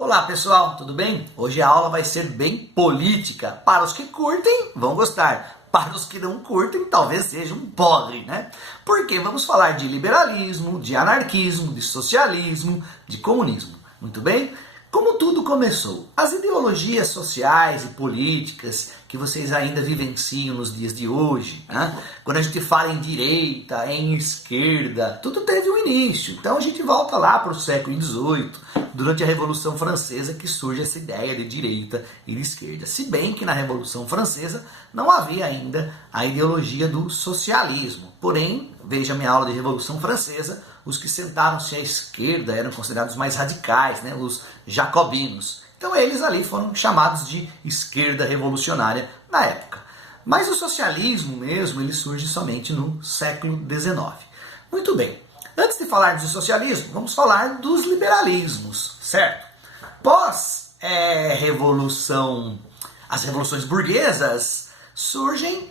Olá pessoal, tudo bem? Hoje a aula vai ser bem política. Para os que curtem, vão gostar. Para os que não curtem, talvez seja um porre, né? Porque vamos falar de liberalismo, de anarquismo, de socialismo, de comunismo. Muito bem? Como tudo começou? As ideologias sociais e políticas que vocês ainda vivenciam nos dias de hoje, né? Quando a gente fala em direita, em esquerda, tudo teve um início. Então a gente volta lá para o século XVIII, durante a Revolução Francesa, que surge essa ideia de direita e de esquerda. Se bem que na Revolução Francesa não havia ainda a ideologia do socialismo. Porém, veja minha aula de Revolução Francesa, os que sentaram-se à esquerda eram considerados mais radicais, né? Os jacobinos. Então eles ali foram chamados de esquerda revolucionária na época. Mas o socialismo mesmo, ele surge somente no século XIX. Muito bem. Antes de falar do socialismo, vamos falar dos liberalismos, certo? Pós as revoluções burguesas, surgem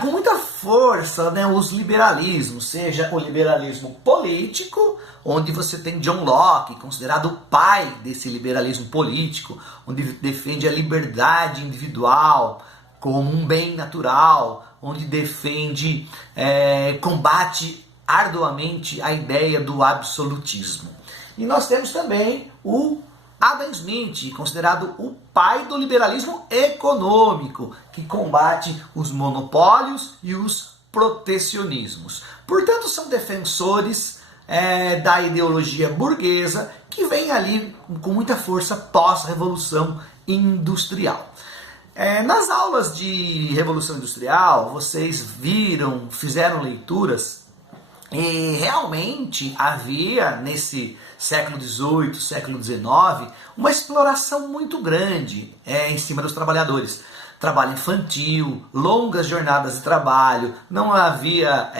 com muita força, né, os liberalismos, seja o liberalismo político, onde você tem John Locke, considerado o pai desse liberalismo político, onde defende a liberdade individual como um bem natural, onde defende, combate arduamente a ideia do absolutismo. E nós temos também o Adam Smith, considerado o pai do liberalismo econômico, que combate os monopólios e os protecionismos. Portanto, são defensores da ideologia burguesa que vem ali com muita força pós-revolução industrial. Nas aulas de Revolução Industrial, vocês fizeram leituras. E realmente havia, nesse século XVIII, século XIX, uma exploração muito grande em cima dos trabalhadores. Trabalho infantil, longas jornadas de trabalho, não havia,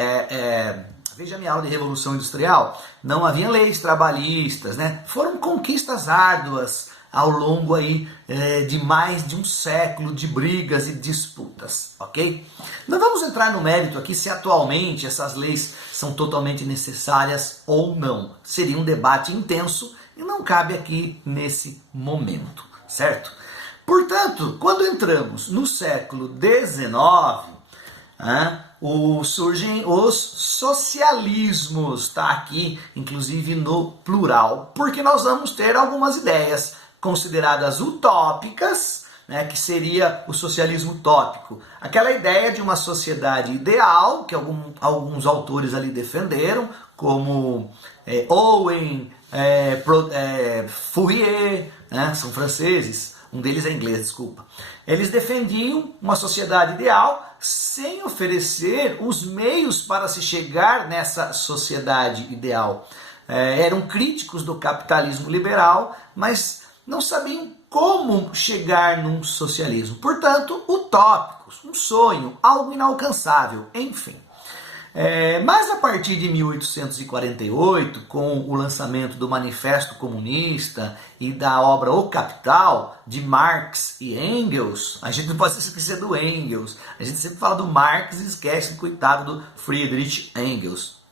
veja a minha aula de Revolução Industrial, não havia leis trabalhistas, né? Foram conquistas árduas ao longo aí, de mais de um século de brigas e disputas, ok? Não vamos entrar no mérito aqui se atualmente essas leis são totalmente necessárias ou não. Seria um debate intenso e não cabe aqui nesse momento, certo? Portanto, quando entramos no século XIX, surgem os socialismos, tá aqui inclusive no plural, porque nós vamos ter algumas ideias consideradas utópicas, né, que seria o socialismo utópico. Aquela ideia de uma sociedade ideal, que alguns autores ali defenderam, como Owen, Fourier, né, são franceses, um deles é inglês, desculpa. Eles defendiam uma sociedade ideal sem oferecer os meios para se chegar nessa sociedade ideal. Eram críticos do capitalismo liberal, mas não sabiam como chegar num socialismo. Portanto, utópicos, um sonho, algo inalcançável, enfim. Mas a partir de 1848, com o lançamento do Manifesto Comunista e da obra O Capital, de Marx e Engels, a gente não pode se esquecer do Engels. A gente sempre fala do Marx e esquece, coitado, do Friedrich Engels.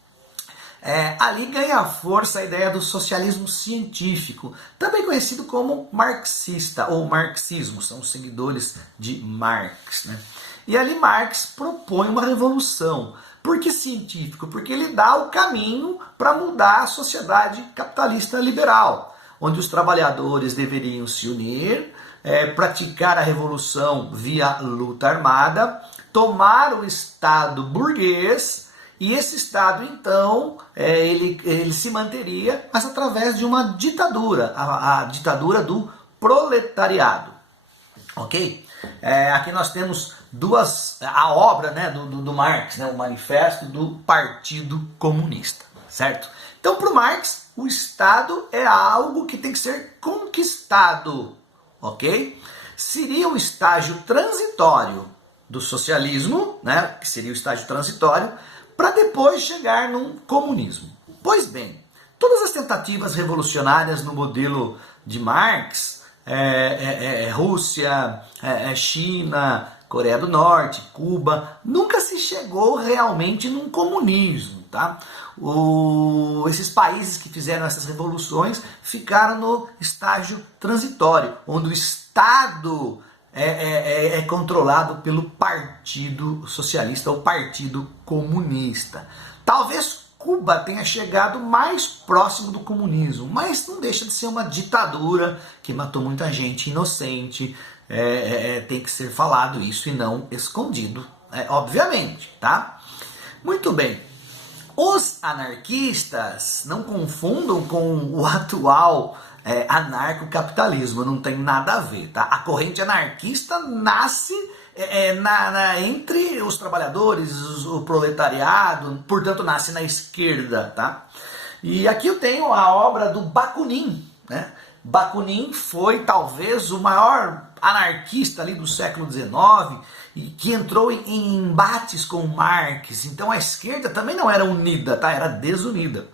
Ali ganha força a ideia do socialismo científico, também conhecido como marxista ou marxismo, são os seguidores de Marx, né? E ali Marx propõe uma revolução. Por que científico? Porque ele dá o caminho para mudar a sociedade capitalista liberal, onde os trabalhadores deveriam se unir, praticar a revolução via luta armada, tomar o Estado burguês. E esse Estado, então, ele se manteria, mas através de uma ditadura, a ditadura do proletariado. Ok? Aqui nós temos a obra, né, do Marx, né, o Manifesto do Partido Comunista, certo? Então, para o Marx, o Estado é algo que tem que ser conquistado, ok? Seria o estágio transitório do socialismo, né, que seria o estágio transitório, para depois chegar num comunismo. Pois bem, todas as tentativas revolucionárias no modelo de Marx, Rússia, China, Coreia do Norte, Cuba, nunca se chegou realmente num comunismo. tá? Esses países que fizeram essas revoluções ficaram no estágio transitório, onde o Estado é controlado pelo Partido Socialista ou Partido Comunista. Talvez Cuba tenha chegado mais próximo do comunismo, mas não deixa de ser uma ditadura que matou muita gente inocente. Tem que ser falado isso e não escondido, obviamente, tá? Muito bem. Os anarquistas não confundam com o atual anarcocapitalismo, não tem nada a ver, tá? A corrente anarquista nasce entre os trabalhadores, o proletariado, portanto nasce na esquerda, tá? E aqui eu tenho a obra do Bakunin, né? Bakunin foi talvez o maior anarquista ali do século XIX e que entrou em embates com Marx. Então a esquerda também não era unida, tá? Era desunida.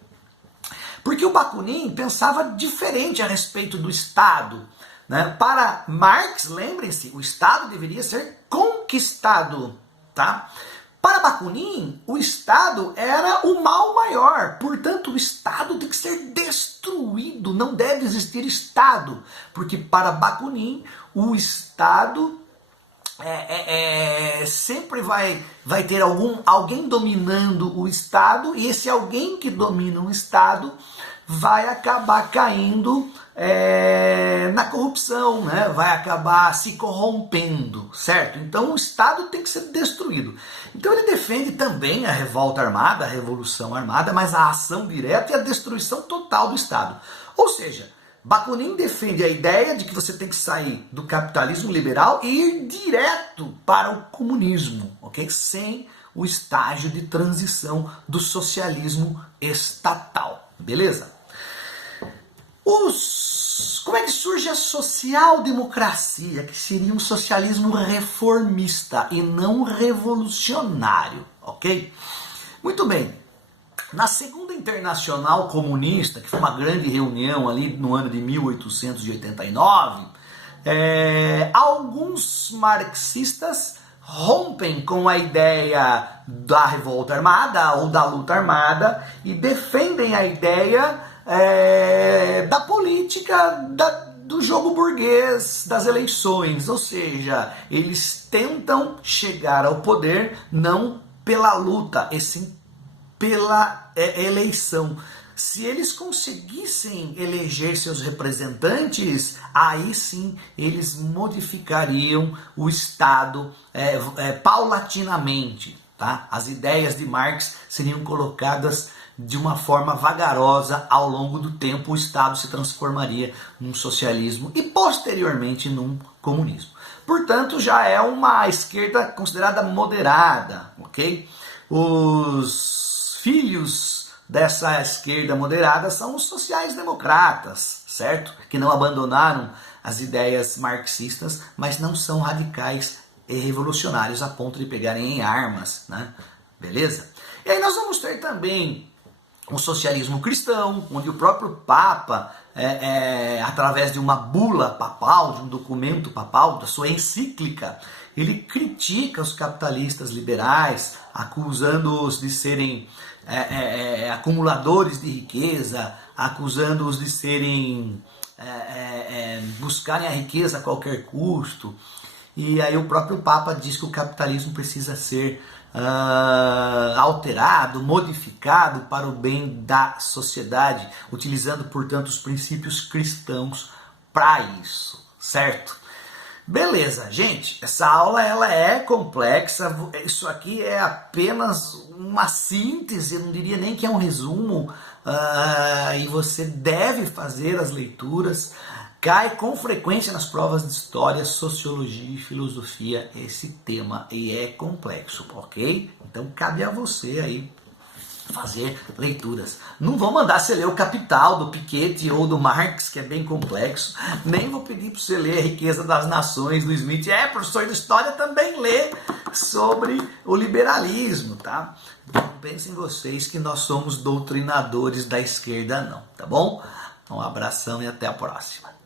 Porque o Bakunin pensava diferente a respeito do Estado, né? Para Marx, lembrem-se, o Estado deveria ser conquistado, tá? Para Bakunin, o Estado era o mal maior, portanto o Estado tem que ser destruído, não deve existir Estado, porque para Bakunin o Estado sempre vai ter alguém dominando o Estado, e esse alguém que domina o Estado vai acabar caindo na corrupção, né? Vai acabar se corrompendo, certo? Então o Estado tem que ser destruído. Então ele defende também a revolta armada, a revolução armada, mas a ação direta e a destruição total do Estado. Ou seja, Bakunin defende a ideia de que você tem que sair do capitalismo liberal e ir direto para o comunismo, ok? Sem o estágio de transição do socialismo estatal, beleza? Como é que surge a social-democracia, que seria um socialismo reformista e não revolucionário, ok? Muito bem. Na Segunda Internacional Comunista, que foi uma grande reunião ali no ano de 1889, alguns marxistas rompem com a ideia da revolta armada ou da luta armada e defendem a ideia da política do jogo burguês, das eleições, ou seja, eles tentam chegar ao poder não pela luta, e sim pela eleição. Se eles conseguissem eleger seus representantes, aí sim eles modificariam o Estado paulatinamente, tá? As ideias de Marx seriam colocadas de uma forma vagarosa. Ao longo do tempo o Estado se transformaria num socialismo e posteriormente num comunismo. Portanto, já é uma esquerda considerada moderada, ok? Os filhos dessa esquerda moderada são os sociais-democratas, certo? Que não abandonaram as ideias marxistas, mas não são radicais e revolucionários a ponto de pegarem em armas, né? Beleza? E aí nós vamos ter também o socialismo cristão, onde o próprio Papa, através de uma bula papal, de um documento papal, da sua encíclica, ele critica os capitalistas liberais, acusando-os de serem acumuladores de riqueza, acusando-os de serem buscarem a riqueza a qualquer custo. E aí o próprio Papa diz que o capitalismo precisa ser alterado, modificado para o bem da sociedade, utilizando, portanto, os princípios cristãos para isso, certo? Beleza, gente, essa aula ela é complexa, isso aqui é apenas uma síntese, eu não diria nem que é um resumo, e você deve fazer as leituras. Cai com frequência nas provas de história, sociologia e filosofia esse tema, e é complexo, ok? Então cabe a você aí fazer leituras. Não vou mandar você ler o Capital do Piketty ou do Marx, que é bem complexo, nem vou pedir para você ler A Riqueza das Nações do Smith. Professor de História também lê sobre o liberalismo, tá? Não pensem vocês que nós somos doutrinadores da esquerda não, tá bom? Um abração e até a próxima.